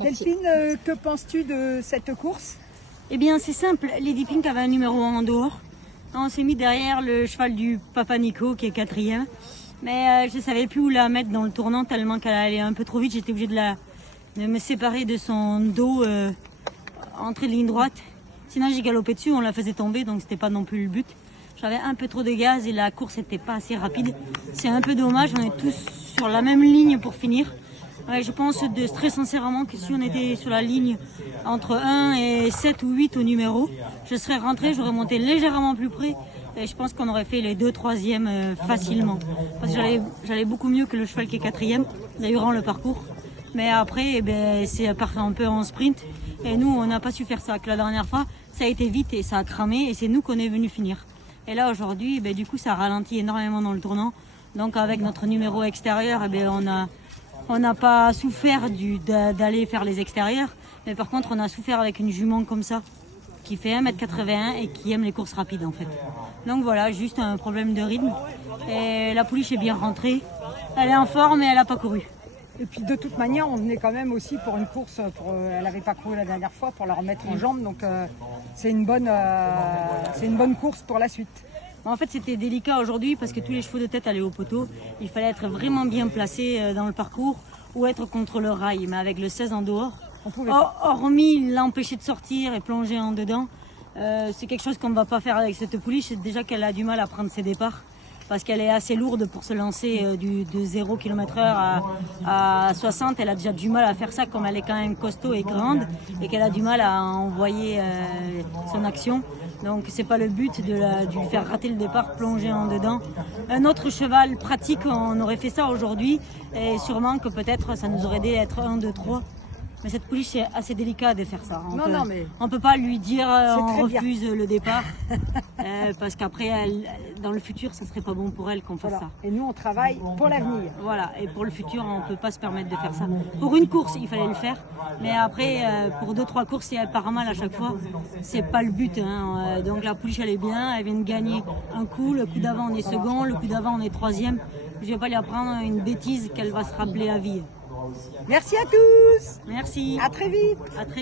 Delphine, que penses-tu de cette course? Eh bien, c'est simple. Lady Pink avait un numéro 1 en dehors. On s'est mis derrière le cheval du Papa Nico, qui est 4e. Mais je ne savais plus où la mettre dans le tournant, tellement qu'elle allait un peu trop vite. J'étais obligée de me séparer de son dos, entrée de ligne droite. Sinon, j'ai galopé dessus, on la faisait tomber, donc c'était pas non plus le but. J'avais un peu trop de gaz et la course n'était pas assez rapide. C'est un peu dommage, on est tous sur la même ligne pour finir. Ouais, je pense très sincèrement que si on était sur la ligne entre 1 et 7 ou 8 au numéro, je serais rentré, j'aurais monté légèrement plus près et je pense qu'on aurait fait les 2 3e facilement. Parce que j'allais beaucoup mieux que le cheval qui est 4e, durant le parcours. Mais après, eh ben, c'est parti un peu en sprint et nous, on n'a pas su faire ça. Que la dernière fois, ça a été vite et ça a cramé et c'est nous qu'on est venu finir. Et là, aujourd'hui, eh ben, du coup, ça ralentit énormément dans le tournant. Donc avec notre numéro extérieur, eh ben, on n'a pas souffert d'aller faire les extérieurs, mais par contre on a souffert avec une jument comme ça, qui fait 1m81 et qui aime les courses rapides en fait. Donc voilà, juste un problème de rythme. Et la pouliche est bien rentrée, elle est en forme et elle n'a pas couru. Et puis de toute manière, on venait quand même aussi pour une course, elle n'avait pas couru la dernière fois, pour la remettre en jambes, donc c'est une bonne course pour la suite. En fait, c'était délicat aujourd'hui parce que tous les chevaux de tête allaient au poteau. Il fallait être vraiment bien placé dans le parcours ou être contre le rail. Mais avec le 16 en dehors, hormis l'empêcher de sortir et plonger en dedans, c'est quelque chose qu'on ne va pas faire avec cette pouliche. C'est déjà qu'elle a du mal à prendre ses départs parce qu'elle est assez lourde pour se lancer de 0 km/h à 60. Elle a déjà du mal à faire ça comme elle est quand même costaud et grande et qu'elle a du mal à envoyer son action. Donc c'est pas le but de lui faire rater le départ, plonger en dedans. Un autre cheval pratique, on aurait fait ça aujourd'hui et sûrement que peut-être ça nous aurait aidé à être 1, 2, 3. Mais cette pouliche, c'est assez délicat de faire ça. On peut pas lui dire on refuse le départ parce qu'après, dans le futur, ça serait pas bon pour elle qu'on fasse ça. Et nous, on travaille pour l'avenir. Voilà, et pour le futur, on peut pas se permettre de faire ça. Pour une course, il fallait le faire, mais après, pour 2, 3 courses, si elle part mal à chaque fois, c'est pas le but. Hein. Donc la pouliche, elle est bien, elle vient de gagner un coup, le coup d'avant, on est second, le coup d'avant, on est 3e. Je vais pas lui apprendre une bêtise qu'elle va se rappeler à vie. Merci à tous. Merci. À très vite. À très